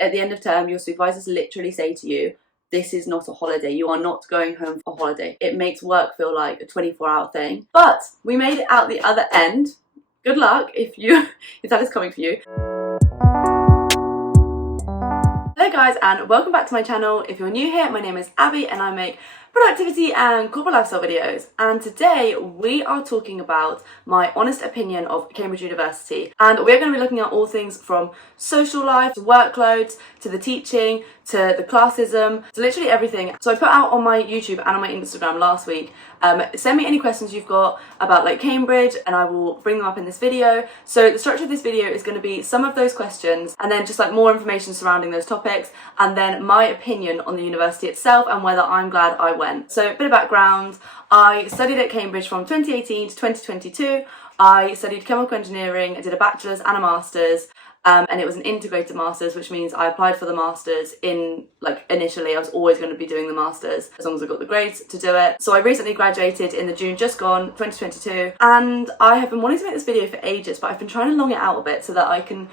At the end of term, your supervisors literally say to you, this is not a holiday. You are not going home for a holiday. It makes work feel like a 24-hour thing. But we made it out the other end. Good luck if that is coming for you. Hello guys, and welcome back to my channel. If you're new here, my name is Abby and I make productivity and corporate lifestyle videos, and today we are talking about my honest opinion of Cambridge University, and we're going to be looking at all things from social life to workloads to the teaching to the classism to literally everything. So I put out on my YouTube and on my Instagram last week, send me any questions you've got about like Cambridge and I will bring them up in this video. So the structure of this video is going to be some of those questions and then just like more information surrounding those topics, and then my opinion on the university itself and whether I'm glad I went. So a bit of background: I studied at Cambridge from 2018 to 2022. I studied chemical engineering, I did a bachelor's and a master's. And it was an integrated master's, which means I applied for the master's initially I was always going to be doing the master's as long as I got the grades to do it. So I recently graduated in the June just gone, 2022, and I have been wanting to make this video for ages, but I've been trying to long it out a bit so that I can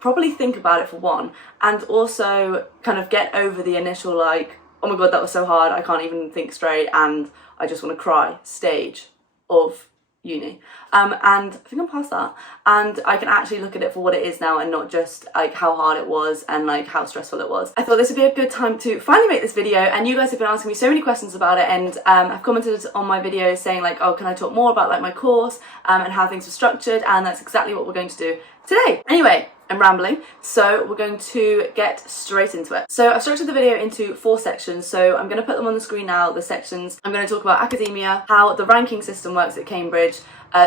properly think about it for one, and also kind of get over the initial oh my god, that was so hard, I can't even think straight and I just want to cry stage of uni. And I think I'm past that, and I can actually look at it for what it is now and not just how hard it was and how stressful it was. I thought this would be a good time to finally make this video, and you guys have been asking me so many questions about it, and have commented on my videos saying oh, can I talk more about my course and how things were structured, and that's exactly what we're going to do today. Anyway, I'm rambling, so we're going to get straight into it. So I've structured the video into 4 sections, so I'm going to put them on the screen now, the sections. I'm going to talk about academia, how the ranking system works at Cambridge,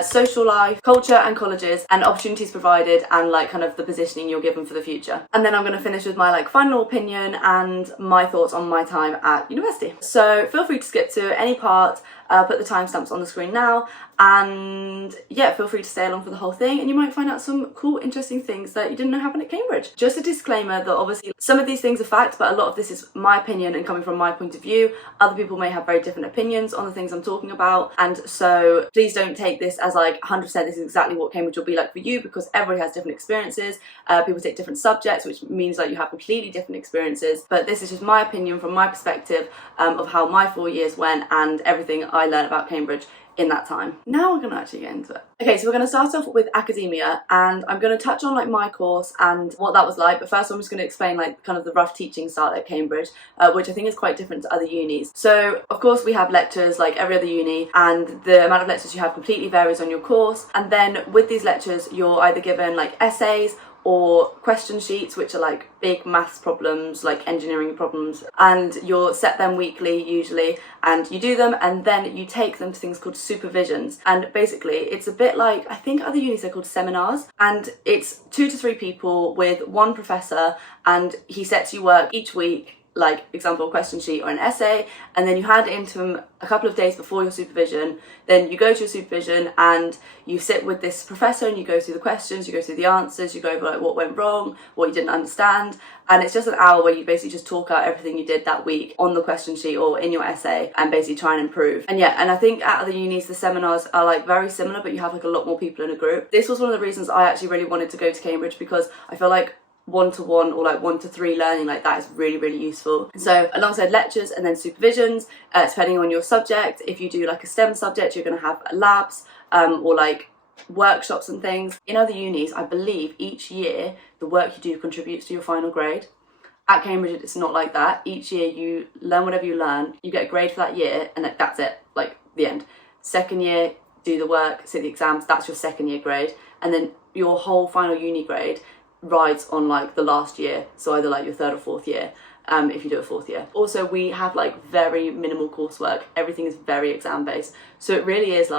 social life, culture and colleges, and opportunities provided, and kind of the positioning you're given for the future. And then I'm going to finish with my final opinion and my thoughts on my time at university. So feel free to skip to any part. Put the timestamps on the screen now, and yeah, feel free to stay along for the whole thing, and you might find out some cool, interesting things that you didn't know happened at Cambridge. Just a disclaimer that obviously some of these things are fact, but a lot of this is my opinion and coming from my point of view. Other people may have very different opinions on the things I'm talking about, and so please don't take this as 100% this is exactly what Cambridge will be like for you, because everybody has different experiences. People take different subjects, which means you have completely different experiences, but this is just my opinion from my perspective of how my 4 years went and everything I learned about Cambridge in that time. Now we're going to actually get into it. Okay, so we're going to start off with academia, and I'm going to touch on my course and what that was like, but first I'm just going to explain kind of the rough teaching style at Cambridge, which I think is quite different to other unis. So of course we have lectures like every other uni, and the amount of lectures you have completely varies on your course, and then with these lectures you're either given essays or question sheets, which are big maths problems, engineering problems, and you're set them weekly usually, and you do them, and then you take them to things called supervisions. And basically it's a bit I think other unis are called seminars, and it's 2 to 3 people with 1 professor, and he sets you work each week, example, a question sheet or an essay, and then you hand it in to him a couple of days before your supervision. Then you go to your supervision and you sit with this professor and you go through the questions, you go through the answers, you go over what went wrong, what you didn't understand, and it's just an hour where you basically just talk out everything you did that week on the question sheet or in your essay and basically try and improve. And yeah, and I think at other unis the seminars are very similar, but you have a lot more people in a group. This was one of the reasons I actually really wanted to go to Cambridge, because I feel 1-to-1 or 1-to-3 learning that is really, really useful. So alongside lectures and then supervisions, depending on your subject, if you do a STEM subject, you're going to have labs or workshops and things. In other unis, I believe each year the work you do contributes to your final grade. At Cambridge it's not like that. Each year you learn whatever you learn, you get a grade for that year, and that's it, the end. Second year, do the work, sit the exams, that's your second year grade, and then your whole final uni grade rides on the last year, so either your 3rd or 4th year, if you do a 4th year. Also, we have very minimal coursework. Everything is very exam based, so it really is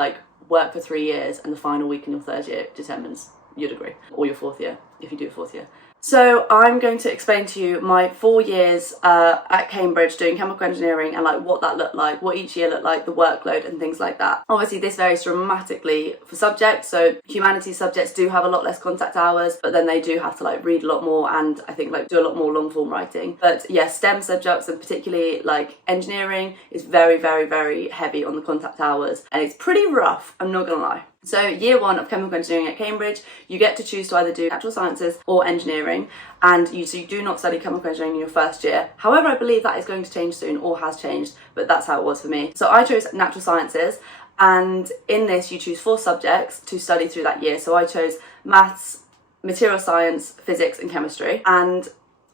work for 3 years, and the final week in your 3rd year determines your degree, or your 4th year if you do a 4th year. So I'm going to explain to you my 4 years at Cambridge doing chemical engineering, and what that looked like, what each year looked like, the workload and things like that. Obviously this varies dramatically for subjects, so humanities subjects do have a lot less contact hours, but then they do have to read a lot more, and I think do a lot more long form writing. But yeah, STEM subjects, and particularly engineering, is very, very, very heavy on the contact hours, and it's pretty rough, I'm not gonna lie. So year 1 of chemical engineering at Cambridge, you get to choose to either do natural sciences or engineering, and so you do not study chemical engineering in your first year. However, I believe that is going to change soon, or has changed, but that's how it was for me. So I chose natural sciences, and in this you choose 4 subjects to study through that year. So I chose maths, material science, physics and chemistry, and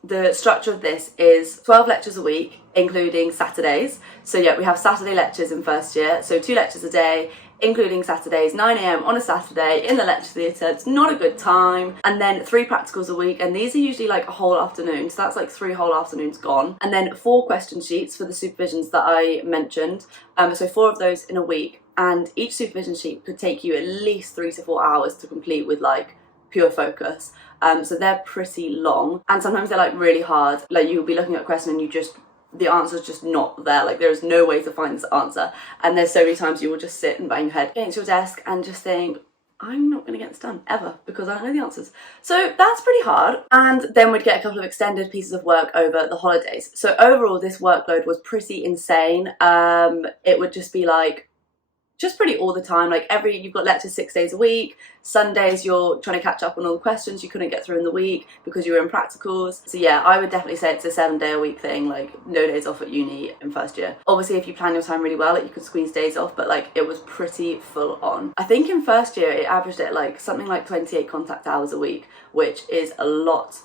the structure of this is 12 lectures a week, including Saturdays. So yeah, we have Saturday lectures in first year, so 2 lectures a day, including Saturdays, 9 a.m. on a Saturday in the lecture theatre. It's not a good time. And then 3 practicals a week, and these are usually like a whole afternoon, so that's like 3 whole afternoons gone. And then 4 question sheets for the supervisions that I mentioned, so 4 of those in a week, and each supervision sheet could take you at least 3 to 4 hours to complete with like pure focus. So they're pretty long, and sometimes they're like really hard. Like you'll be looking at a question and the answer's just not there. Like there is no way to find this answer, and there's so many times you will just sit and bang your head against your desk and just think, I'm not going to get this done ever because I don't know the answers. So that's pretty hard. And then we'd get a couple of extended pieces of work over the holidays. So overall this workload was pretty insane. It would just be like just pretty all the time. Like you've got lectures 6 days a week. Sundays you're trying to catch up on all the questions you couldn't get through in the week because you were in practicals. So yeah, I would definitely say it's a 7-day-a-week thing, like no days off at uni in first year. Obviously if you plan your time really well, like you could squeeze days off, but like it was pretty full on. I think in first year it averaged at like something like 28 contact hours a week, which is a lot,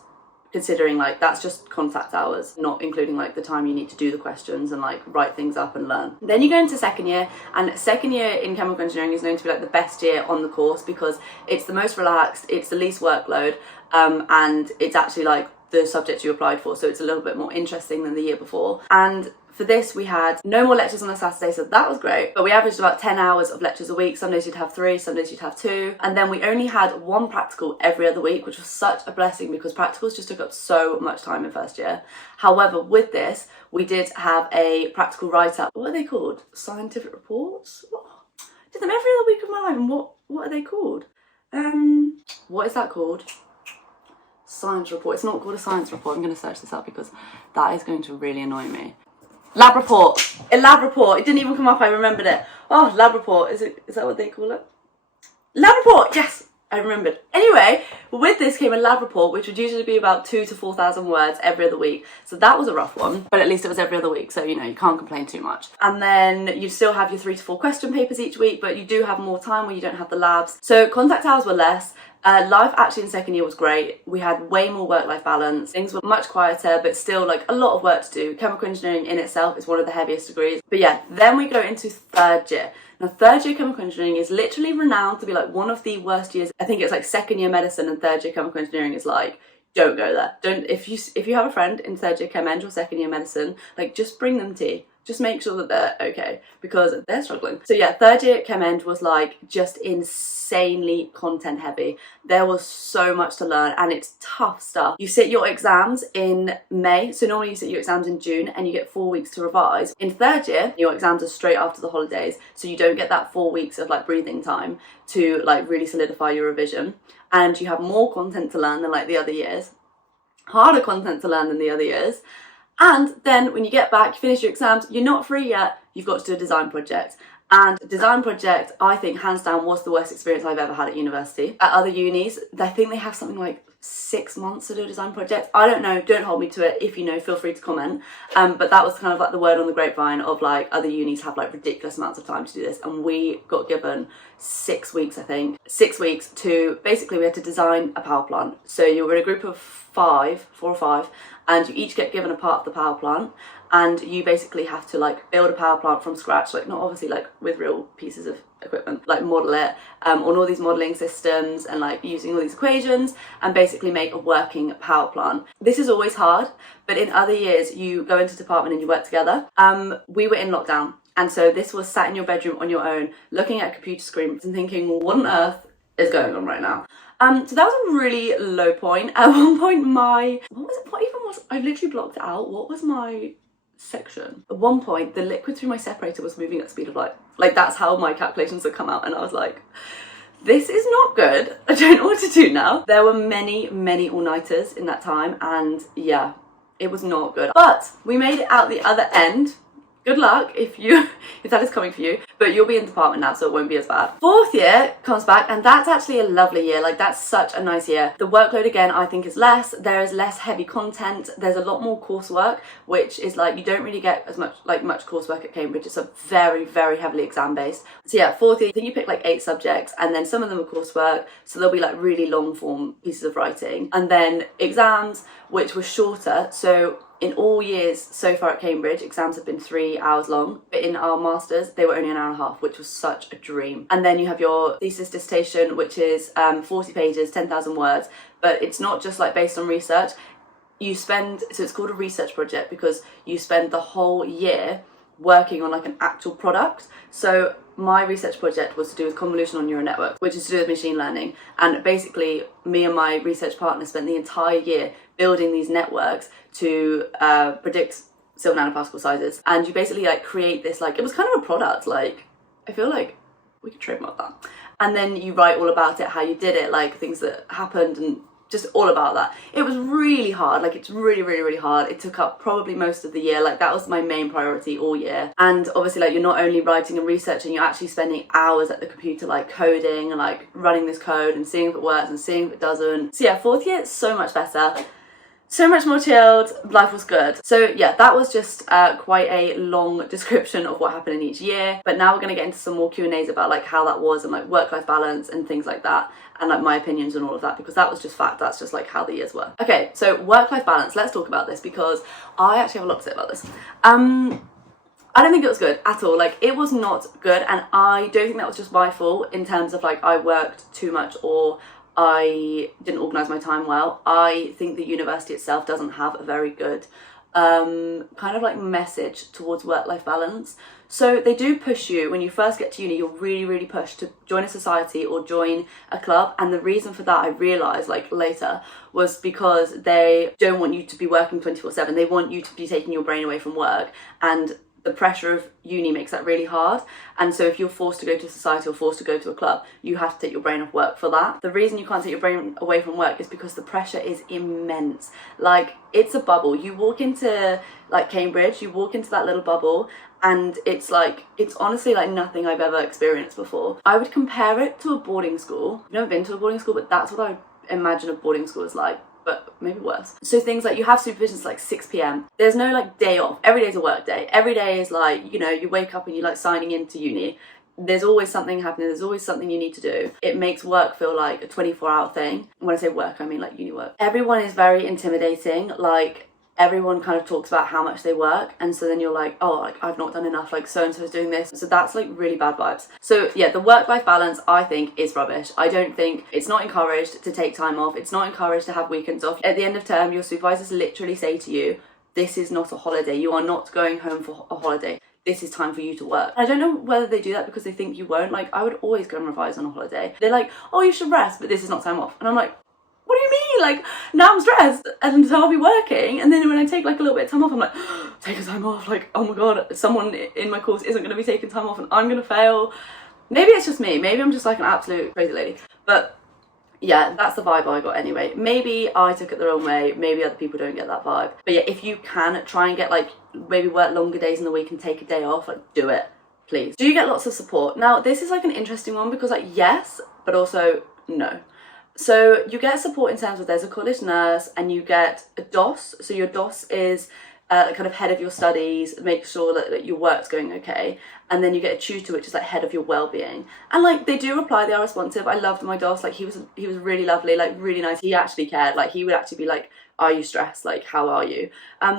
considering like that's just contact hours, not including like the time you need to do the questions and like write things up and learn. Then you go into second year, and second year in chemical engineering is known to be like the best year on the course because it's the most relaxed, it's the least workload, and it's actually like the subject you applied for, so it's a little bit more interesting than the year before. And for this we had no more lectures on a Saturday, so that was great, but we averaged about 10 hours of lectures a week. Some days you'd have 3, some days you'd have 2, and then we only had 1 practical every other week, which was such a blessing because practicals just took up so much time in first year. However, with this we did have a practical write-up. What are they called? Scientific reports? Did them every other week of my life, and what are they called? What is that called? Science report. It's not called a science report. I'm going to search this up because that is going to really annoy me. Lab report. A lab report. It didn't even come up. I remembered it. Oh, lab report. Is that what they call it? Lab report. Yes, I remembered. Anyway, with this came a lab report, which would usually be about 2,000 to 4,000 words every other week. So that was a rough one, but at least it was every other week. So, you know, you can't complain too much. And then you still have your 3 to 4 question papers each week, but you do have more time where you don't have the labs. So contact hours were less. Life actually in second year was great. We had way more work-life balance. Things were much quieter, but still like a lot of work to do. Chemical engineering in itself is one of the heaviest degrees. But yeah, then we go into third year. Now third year chemical engineering is literally renowned to be like one of the worst years. I think it's like second year medicine and third year chemical engineering is like, don't go there. Don't, if you have a friend in third year chem eng or second year medicine, like just bring them tea. Just make sure that they're okay because they're struggling. So yeah, third year Chem Eng was like just insanely content heavy. There was so much to learn and it's tough stuff. You sit your exams in May, so normally you sit your exams in June and you get 4 weeks to revise. In third year, your exams are straight after the holidays, so you don't get that 4 weeks of like breathing time to like really solidify your revision, and you have more content to learn than like the other years, harder content to learn than the other years. And then when you get back, you finish your exams, you're not free yet, you've got to do a design project. And design project, I think, hands down, was the worst experience I've ever had at university. At other unis, I think they have something like 6 months to do a design project. I don't know, don't hold me to it. If you know, feel free to comment. But that was kind of like the word on the grapevine of like other unis have like ridiculous amounts of time to do this. And we got given 6 weeks, I think. 6 weeks to, basically we had to design a power plant. So you were in a group of 4 or 5, and you each get given a part of the power plant, and you basically have to like build a power plant from scratch, like not obviously like with real pieces of equipment, like model it on all these modelling systems and like using all these equations, and basically make a working power plant. This is always hard, but in other years you go into department and you work together. We were in lockdown, and so this was sat in your bedroom on your own, looking at computer screens and thinking, what on earth is going on right now? So that was a really low point. At one point I literally blocked it out. What was my section? At one point, the liquid through my separator was moving at the speed of light. Like that's how my calculations had come out, and I was like, this is not good. I don't know what to do now. There were many, many all-nighters in that time, and yeah, it was not good. But we made it out the other end. Good luck if that is coming for you. but you'll be in department now, so it won't be as bad. Fourth year comes back, and that's actually a lovely year. Like, that's such a nice year. The workload again, I think, is less. There is less heavy content. There's a lot more coursework, which is like, you don't really get as much coursework at Cambridge. It's a very, very heavily exam based. So yeah, fourth year, I think you pick like 8 subjects, and then some of them are coursework, so there'll be like really long form pieces of writing, and then exams, which were shorter. So in all years so far at Cambridge, exams have been 3 hours long, but in our masters, they were only an hour and a half, which was such a dream. And then you have your thesis dissertation, which is 40 pages, 10,000 words, but it's not just like based on research. So it's called a research project because you spend the whole year working on like an actual product. So my research project was to do with convolutional neural networks, which is to do with machine learning. And basically, me and my research partner spent the entire year building these networks to predict silver nanoparticle sizes. And you basically like create this, like, it was kind of a product. Like, I feel like we could trademark that. And then you write all about it, how you did it, like things that happened, and just all about that. It was really hard. Like, it's really, really, really hard. It took up probably most of the year. Like, that was my main priority all year. And obviously, like, you're not only writing and researching, you're actually spending hours at the computer, like coding and like running this code and seeing if it works and seeing if it doesn't. So yeah, fourth year, so much better. So much more chilled, life was good. So yeah, that was just quite a long description of what happened in each year. But now we're gonna get into some more Q&As about like how that was and like work-life balance and things like that, and like my opinions and all of that, because that was just fact. That's just like how the years were. Okay, so work-life balance, let's talk about this because I actually have a lot to say about this. I don't think it was good at all. Like, it was not good, and I don't think that was just my fault in terms of like I worked too much or I didn't organise my time well. I think the university itself doesn't have a very good kind of like message towards work-life balance. So they do push you, when you first get to uni, you're really, really pushed to join a society or join a club. And the reason for that, I realised like later, was because they don't want you to be working 24/7. They want you to be taking your brain away from work, and the pressure of uni makes that really hard. And so if you're forced to go to society or forced to go to a club, you have to take your brain off work for that. The reason you can't take your brain away from work is because the pressure is immense. Like, it's a bubble. You walk into like Cambridge, you walk into that little bubble, and it's like, it's honestly like nothing I've ever experienced before. I would compare it to a boarding school. I've never been to a boarding school, but that's what I imagine a boarding school is like, but maybe worse. So things like, you have supervisions like 6 p.m. There's no like day off. Every day's a work day. Every day is like, you know, you wake up and you're like signing into uni. There's always something happening. There's always something you need to do. It makes work feel like a 24-hour thing. And when I say work, I mean like uni work. Everyone is very intimidating. Like, everyone kind of talks about how much they work, and so then you're like, oh, like I've not done enough, like so and so is doing this. So that's like really bad vibes. So yeah, the work-life balance I think is rubbish. I don't think, it's not encouraged to take time off. It's not encouraged to have weekends off. At the end of term, your supervisors literally say to you, this is not a holiday. You are not going home for a holiday. This is time for you to work. I don't know whether they do that because they think you won't. Like, I would always go and revise on a holiday. They're like, oh, you should rest, but this is not time off. And I'm like, what do you mean? Like, now I'm stressed, and so I'll be working, and then when I take like a little bit of time off, I'm like, take a time off, like, oh my god, someone in my course isn't going to be taking time off and I'm going to fail. Maybe it's just me, maybe I'm just like an absolute crazy lady, but yeah, that's the vibe I got anyway. Maybe I took it the wrong way, maybe other people don't get that vibe, but yeah, if you can, try and get like, maybe work longer days in the week and take a day off, like, do it, please. Do you get lots of support? Now, this is like an interesting one because like, yes, but also no. So you get support in terms of, there's a college nurse and you get a DOS. So your DOS is kind of head of your studies, make sure that your work's going okay. And then you get a tutor, which is like head of your well-being. And like, they do reply, they are responsive. I loved my DOS. Like, he was really lovely, like really nice. He actually cared. Like, he would actually be like, are you stressed? Like, how are you?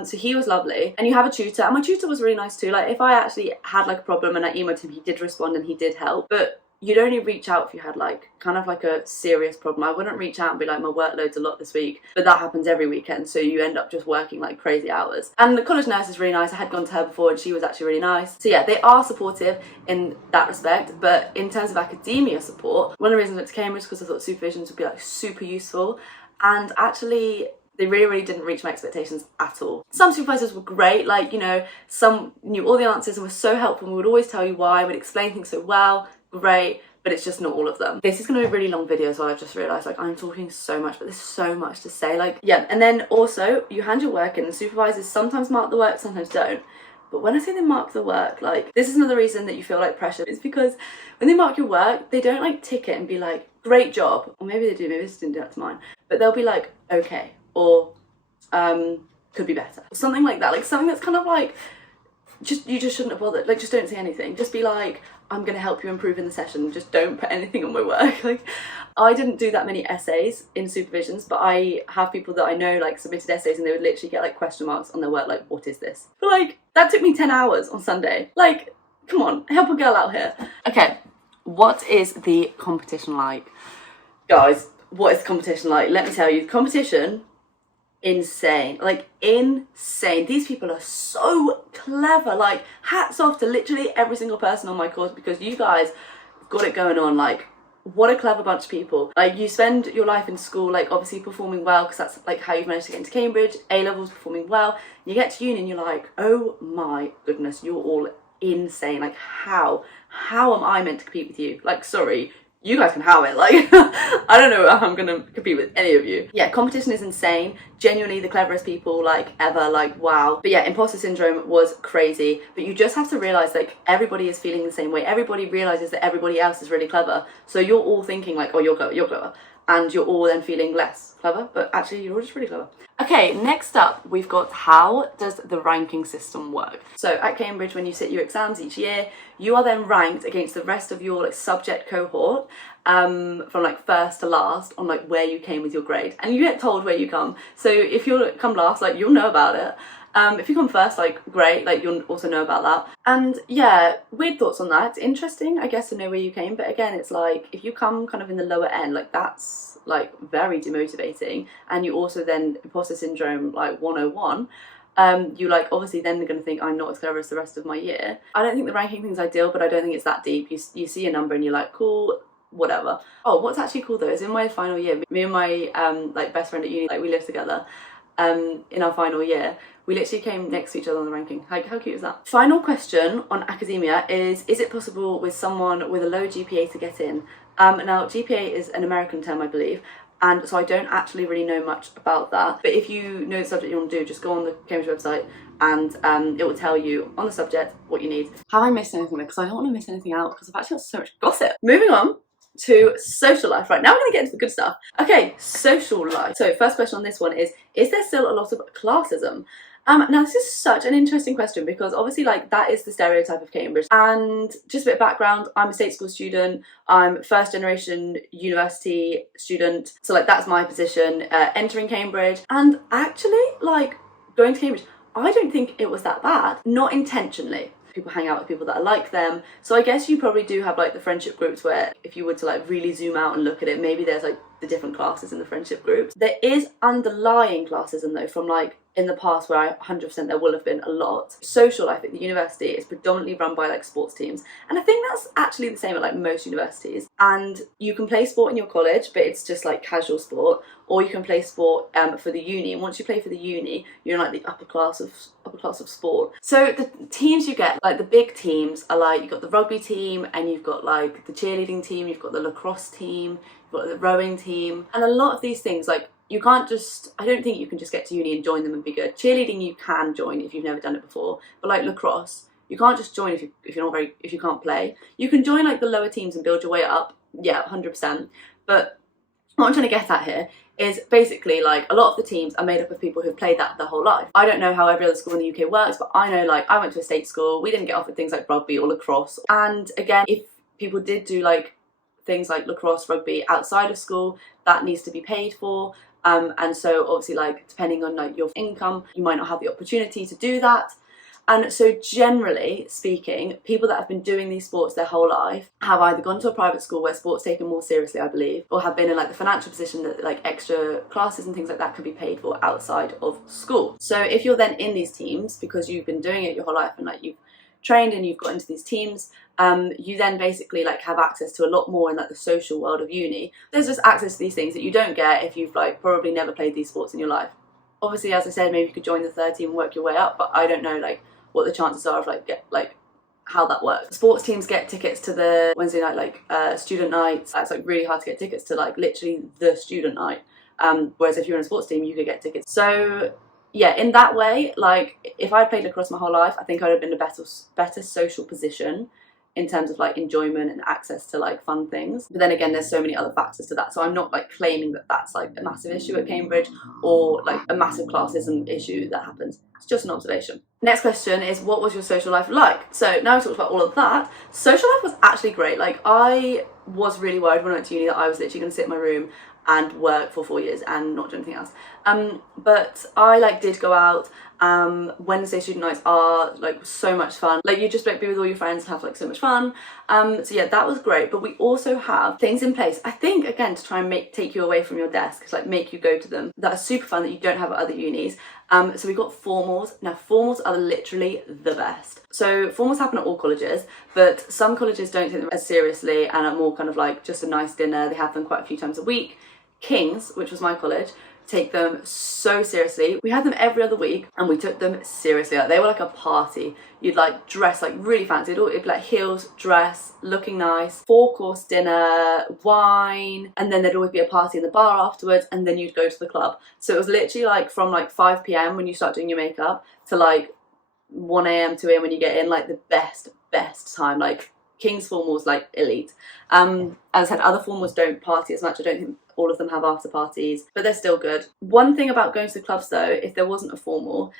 So he was lovely. And you have a tutor, and my tutor was really nice too. Like, if I actually had like a problem and I emailed him, he did respond and he did help. But you'd only reach out if you had like kind of like a serious problem. I wouldn't reach out and be like, my workload's a lot this week, but that happens every weekend, so you end up just working like crazy hours. And the college nurse is really nice. I had gone to her before and she was actually really nice. So yeah, they are supportive in that respect, but in terms of academia support, one of the reasons I went to Cambridge because I thought supervisions would be like super useful, and actually they really, really didn't reach my expectations at all. Some supervisors were great, like, you know, some knew all the answers and were so helpful and would always tell you why, would explain things so well, great, but it's just not all of them. This is going to be a really long video as well. I've just realised, like, I'm talking so much, but there's so much to say. Like, yeah, and then also you hand your work in, and supervisors sometimes mark the work, sometimes don't. But when I say they mark the work, like, this is another reason that you feel like pressure, is because when they mark your work, they don't like tick it and be like, great job, or maybe they do, maybe they just didn't do that to mine, but they'll be like, okay, or could be better, something like that, like something that's kind of like, you just shouldn't have bothered, like, just don't say anything, just be like, I'm gonna help you improve in the session, just don't put anything on my work. Like, I didn't do that many essays in supervisions, but I have people that I know like submitted essays and they would literally get like question marks on their work, like, what is this? But like, that took me 10 hours on Sunday. Like, come on, help a girl out here. Okay, what is the competition like? Guys, what is the competition like? Let me tell you, the competition, insane, like insane. These people are so clever, like hats off to literally every single person on my course, because you guys got it going on. Like, what a clever bunch of people. Like, you spend your life in school, like, obviously performing well, because that's like how you've managed to get into Cambridge, A-levels, performing well. You get to uni and you're like, oh my goodness, you're all insane. Like, how am I meant to compete with you? Like, sorry, you guys can have it. Like, I don't know how I'm gonna compete with any of you. Yeah, competition is insane. Genuinely the cleverest people like ever, like, wow. But yeah, imposter syndrome was crazy. But you just have to realize, like, everybody is feeling the same way. Everybody realizes that everybody else is really clever. So you're all thinking like, oh, you're clever. And you're all then feeling less clever, but actually you're all just really clever. Okay, next up we've got, how does the ranking system work? So at Cambridge, when you sit your exams each year, you are then ranked against the rest of your like subject cohort, from like first to last, on like where you came with your grade, and you get told where you come. So if you come last, like, you'll know about it. If you come first, like, great, like, you'll also know about that. And yeah, weird thoughts on that. It's interesting, I guess, to know where you came, but again, it's like, if you come kind of in the lower end, like, that's like very demotivating. And you also then, imposter syndrome like 101, you like obviously then they're going to think I'm not as clever as the rest of my year. I don't think the ranking thing's ideal, but I don't think it's that deep. You see a number and you're like, cool, whatever. Oh, what's actually cool though is in my final year, me and my like best friend at uni, like, we lived together in our final year. We literally came next to each other on the ranking. Like, how cute is that? Final question on academia is it possible with someone with a low GPA to get in? Now, GPA is an American term, I believe, and so I don't actually really know much about that. But if you know the subject you want to do, just go on the Cambridge website and it will tell you on the subject what you need. Have I missed anything? Because I don't want to miss anything out, because I've actually got so much gossip. Moving on to social life. Right, now we're going to get into the good stuff. Okay, social life. So first question on this one is there still a lot of classism? Now this is such an interesting question, because obviously, like, that is the stereotype of Cambridge. And just a bit of background, I'm a state school student, I'm first generation university student, so like that's my position entering Cambridge. And actually, like, going to Cambridge, I don't think it was that bad, not intentionally. People hang out with people that are like them, so I guess you probably do have like the friendship groups where if you were to like really zoom out and look at it, maybe there's like the different classes in the friendship groups. There is underlying classism though, from like in the past, where 100% there will have been a lot. Social life at the university is predominantly run by like sports teams, and I think that's actually the same at like most universities. And you can play sport in your college, but it's just like casual sport, or you can play sport for the uni, and once you play for the uni, you're in like the upper class of sport. So the teams you get, like the big teams, are like, you've got the rugby team, and you've got like the cheerleading team, you've got the lacrosse team, you've got the rowing team, and a lot of these things, like, you can't just, I don't think you can just get to uni and join them and be good. Cheerleading you can join if you've never done it before, but like lacrosse, you can't just join if you can't play. You can join like the lower teams and build your way up, yeah, 100%. But what I'm trying to get at here is basically, like, a lot of the teams are made up of people who've played that their whole life. I don't know how every other school in the UK works, but I know, like, I went to a state school, we didn't get offered things like rugby or lacrosse. And again, if people did do like things like lacrosse, rugby outside of school, that needs to be paid for. And so obviously, like, depending on like your income, you might not have the opportunity to do that. And so generally speaking, people that have been doing these sports their whole life have either gone to a private school where sports taken more seriously, I believe, or have been in like the financial position that like extra classes and things like that can be paid for outside of school. So if you're then in these teams because you've been doing it your whole life and like you've trained and you've got into these teams, you then basically like have access to a lot more in like the social world of uni. There's just access to these things that you don't get if you've like probably never played these sports in your life. Obviously, as I said, maybe you could join the third team and work your way up, but I don't know like what the chances are of like how that works. Sports teams get tickets to the Wednesday night like student nights. It's like really hard to get tickets to like literally the student night. Whereas if you're in a sports team, you could get tickets. So yeah, in that way, like if I played lacrosse my whole life, I think I'd have been in a better social position in terms of like enjoyment and access to like fun things. But then again, there's so many other factors to that, so I'm not like claiming that that's like a massive issue at Cambridge or like a massive classism issue that happens. It's just an observation. Next question is, what was your social life like? So now we talked about all of that. Social life was actually great. Like I was really worried when I went to uni that I was literally going to sit in my room and work for 4 years and not do anything else. But I like did go out. Wednesday student nights are like so much fun. Like you just like be with all your friends and have like so much fun. So yeah, that was great. But we also have things in place, I think, again, to try and take you away from your desk, to like make you go to them, that are super fun that you don't have at other unis. So we've got formals. Now formals are literally the best. So formals happen at all colleges, but some colleges don't take them as seriously and are more kind of like just a nice dinner. They have them quite a few times a week. King's, which was my college, take them so seriously. We had them every other week and we took them seriously. Like, they were like a party. You'd like dress like really fancy. It'd be like heels, dress, looking nice, 4-course dinner, wine, and then there'd always be a party in the bar afterwards, and then you'd go to the club. So it was literally like from like 5 p.m. when you start doing your makeup to like 1 a.m. 2 a.m. when you get in, like the best time. Like King's formals, like elite. As I said, other formals don't party as much. I don't think all of them have after parties, but they're still good. One thing about going to the clubs though, if there wasn't a formal,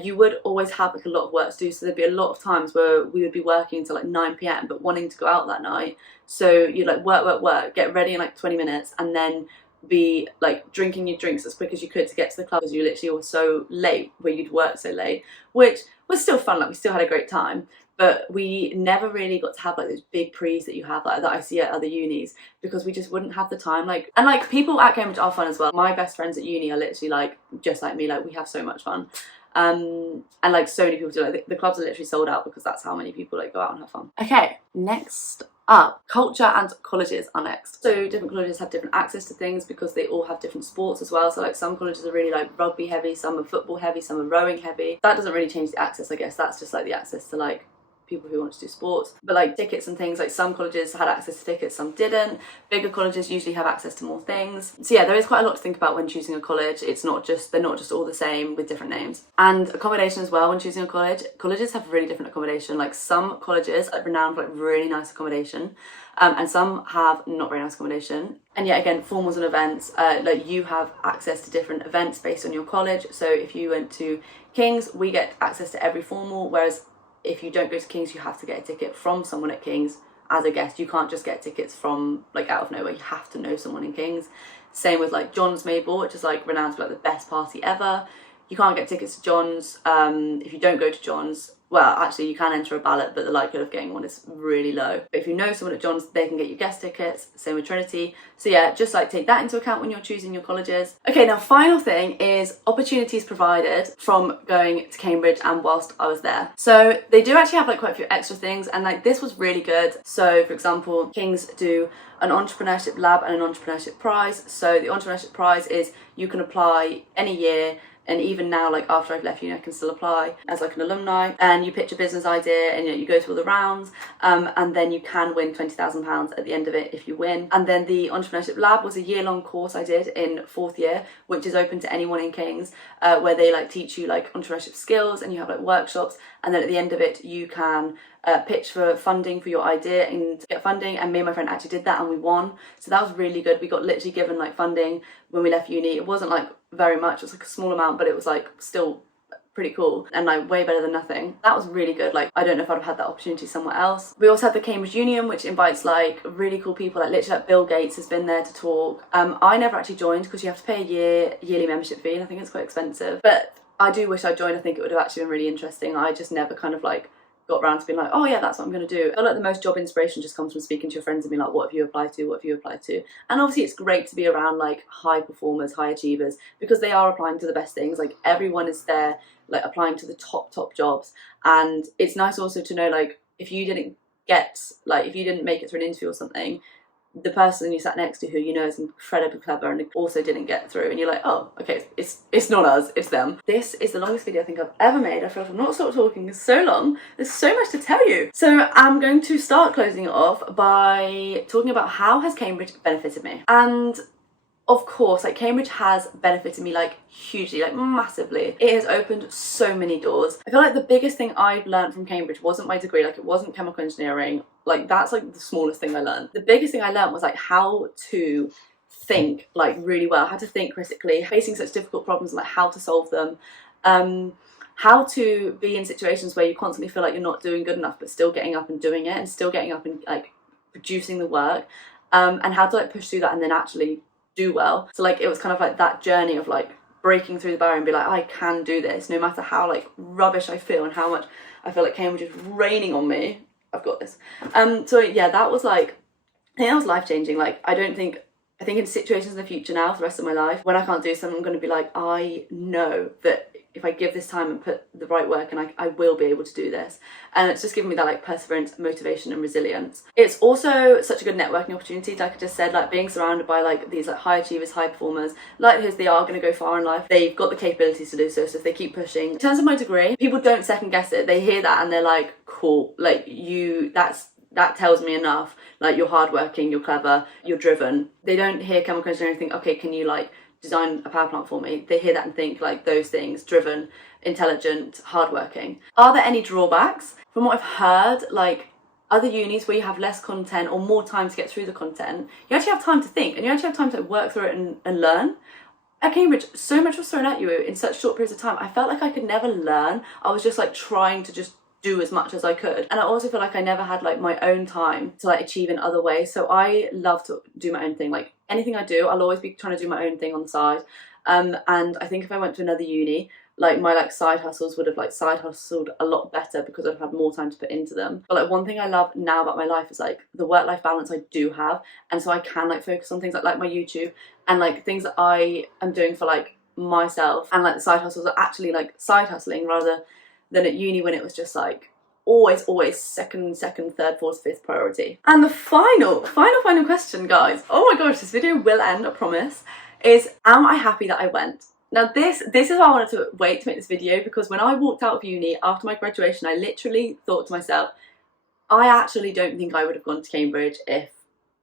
you would always have like a lot of work to do. So there'd be a lot of times where we would be working until like 9 p.m. but wanting to go out that night. So you'd like work, get ready in like 20 minutes and then be like drinking your drinks as quick as you could to get to the club, because you literally were so late, where you'd work so late, which was still fun. Like we still had a great time. But we never really got to have like those big prees that you have, like that I see at other unis, because we just wouldn't have the time. Like, and like people at Cambridge are fun as well. My best friends at uni are literally like just like me. Like we have so much fun, and like so many people do. Like the clubs are literally sold out because that's how many people like go out and have fun. Okay, next up, culture and colleges are next. So different colleges have different access to things because they all have different sports as well. So like some colleges are really like rugby heavy, some are football heavy, some are rowing heavy. That doesn't really change the access, I guess. That's just like the access to like people who want to do sports. But like tickets and things, like some colleges had access to tickets, some didn't. Bigger colleges usually have access to more things. So yeah, there is quite a lot to think about when choosing a college. It's not just, they're not just all the same with different names. And accommodation as well when choosing a college. Colleges have really different accommodation. Like some colleges are renowned for like really nice accommodation, and some have not very nice accommodation. And yet again, formals and events, like you have access to different events based on your college. So if you went to King's, we get access to every formal, whereas if you don't go to King's, you have to get a ticket from someone at King's as a guest. You can't just get tickets from like out of nowhere. You have to know someone in King's. Same with like John's Mabel, which is like renowned for like the best party ever. You can't get tickets to John's if you don't go to John's. Well, actually you can enter a ballot, but the likelihood of getting one is really low. But if you know someone at John's, they can get you guest tickets. Same with Trinity. So yeah, just like take that into account when you're choosing your colleges. Okay, now final thing is opportunities provided from going to Cambridge and whilst I was there. So they do actually have like quite a few extra things, and like this was really good. So for example, King's do an entrepreneurship lab and an entrepreneurship prize. So the entrepreneurship prize is you can apply any year, and even now, like after I've left uni, I can still apply as like an alumni, and you pitch a business idea and you go through all the rounds, and then you can win £20,000 at the end of it if you win. And then the entrepreneurship lab was a year-long course I did in 4th year, which is open to anyone in King's, where they like teach you like entrepreneurship skills, and you have like workshops, and then at the end of it you can pitch for funding for your idea and get funding. And me and my friend actually did that and we won, so that was really good. We got literally given like funding when we left uni. It wasn't like very much, it was like a small amount, but it was like still pretty cool and like way better than nothing. That was really good. Like I don't know if I'd have had that opportunity somewhere else. We also have the Cambridge Union, which invites like really cool people, like literally like Bill Gates has been there to talk. I never actually joined because you have to pay a yearly membership fee, and I think it's quite expensive, but I do wish I joined. I think it would have actually been really interesting. I just never kind of like got around to being like, oh yeah, that's what I'm going to do. I feel like the most job inspiration just comes from speaking to your friends and being like, what have you applied to? What have you applied to? And obviously it's great to be around like high performers, high achievers, because they are applying to the best things. Like everyone is there like applying to the top jobs. And it's nice also to know like if you didn't make it through an interview or something, the person you sat next to who you know is incredibly clever and also didn't get through, and you're like, oh okay, it's not us, it's them. This is the longest video I think I've ever made. I feel like I've not stopped talking. It's so long, there's so much to tell you. So I'm going to start closing it off by talking about how has Cambridge benefited me. And of course, like Cambridge has benefited me like hugely, like massively. It has opened so many doors. I feel like the biggest thing I've learned from Cambridge wasn't my degree, like it wasn't chemical engineering, like that's like the smallest thing I learned. The biggest thing I learned was like how to think like really well, how to think critically, facing such difficult problems and like how to solve them, how to be in situations where you constantly feel like you're not doing good enough but still getting up and doing it and still getting up and like producing the work, and how to like push through that and then actually do well. So like it was kind of like that journey of like breaking through the barrier and be like, I can do this no matter how like rubbish I feel and how much I feel like Cambridge is raining on me. I've got this. So yeah, that was like, I think that was life-changing. Like I think in situations in the future now for the rest of my life, when I can't do something, I'm going to be like, I know that if I give this time and put the right work and I will be able to do this. And it's just given me that like perseverance, motivation and resilience. It's also such a good networking opportunity, like I just said, like being surrounded by like these like high achievers, high performers, like who they are going to go far in life. They've got the capabilities to do so, so if they keep pushing. In terms of my degree, people don't second guess it. They hear that and they're like, cool, like that tells me enough, like you're hardworking, you're clever, you're driven. They don't hear chemical engineering and think, okay, can you like design a power plant for me? They hear that and think like those things: driven, intelligent, hardworking. Are there any drawbacks? From what I've heard, like other unis where you have less content or more time to get through the content, you actually have time to think and you actually have time to work through it and learn. At Cambridge, so much was thrown at you in such short periods of time. I felt like I could never learn. I was just like trying to just do as much as I could, and I also feel like I never had like my own time to like achieve in other ways. So I love to do my own thing. Like anything I do, I'll always be trying to do my own thing on the side, and I think if I went to another uni, like my like side hustles would have like side hustled a lot better because I've had more time to put into them. But like one thing I love now about my life is like the work-life balance I do have, and so I can like focus on things like my YouTube and like things that I am doing for like myself, and like the side hustles are actually like side hustling rather than at uni when it was just like always second, third, fourth, fifth priority. And the final question, guys, oh my gosh, this video will end, I promise, is am I happy that I went? Now this is why I wanted to wait to make this video, because when I walked out of uni after my graduation, I literally thought to myself, I actually don't think I would have gone to Cambridge if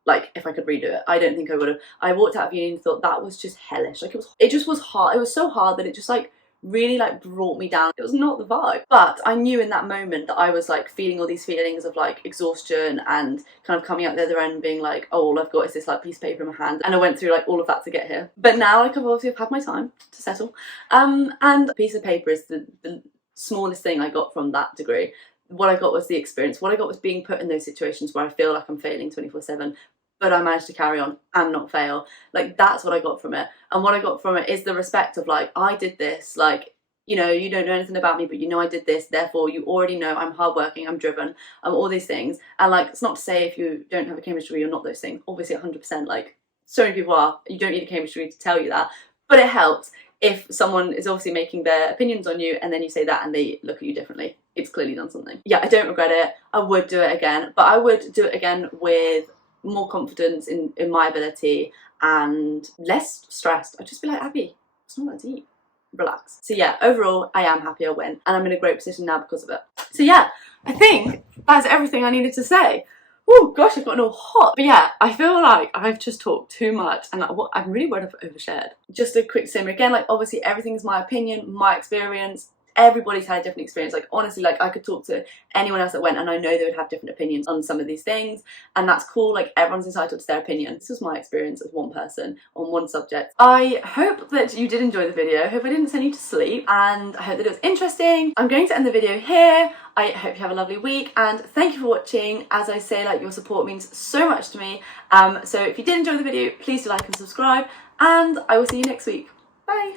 I could redo it. I don't think I would have. I walked out of uni and thought that was just hellish. Like it just was hard. It was so hard that it just like really like brought me down. It was not the vibe. But I knew in that moment that I was like feeling all these feelings of like exhaustion and kind of coming out the other end being like, oh, all I've got is this like piece of paper in my hand, and I went through like all of that to get here. But now like I've obviously had my time to settle, and a piece of paper is the smallest thing I got from that degree. What I got was the experience. What I got was being put in those situations where I feel like I'm failing 24/7, but I managed to carry on and not fail. Like that's what I got from it. And what I got from it is the respect of like, I did this, like, you know, you don't know anything about me, but you know I did this, therefore you already know I'm hardworking, I'm driven, I'm all these things. And like, it's not to say if you don't have a Cambridge degree, you're not those things. Obviously 100%, like so many people are. You don't need a Cambridge degree to tell you that, but it helps if someone is obviously making their opinions on you and then you say that and they look at you differently. It's clearly done something. Yeah, I don't regret it. I would do it again, but I would do it again with more confidence in my ability and less stressed. I'd just be like, Abby, it's not that deep. Relax. So yeah, overall, I am happy I went, and I'm in a great position now because of it. So yeah, I think that's everything I needed to say. Oh gosh, I've gotten all hot. But yeah, I feel like I've just talked too much, and I'm really worried I've overshared. Just a quick summary again, like obviously everything's my opinion, my experience. Everybody's had a different experience. Like honestly, like I could talk to anyone else that went and I know they would have different opinions on some of these things, and that's cool. Like everyone's entitled to their opinion. This was my experience as one person on one subject. I hope that you did enjoy the video. I hope I didn't send you to sleep, and I hope that it was interesting. I'm going to end the video here. I hope you have a lovely week, and thank you for watching. As I say, like your support means so much to me. So if you did enjoy the video, please do like and subscribe, and I will see you next week. Bye.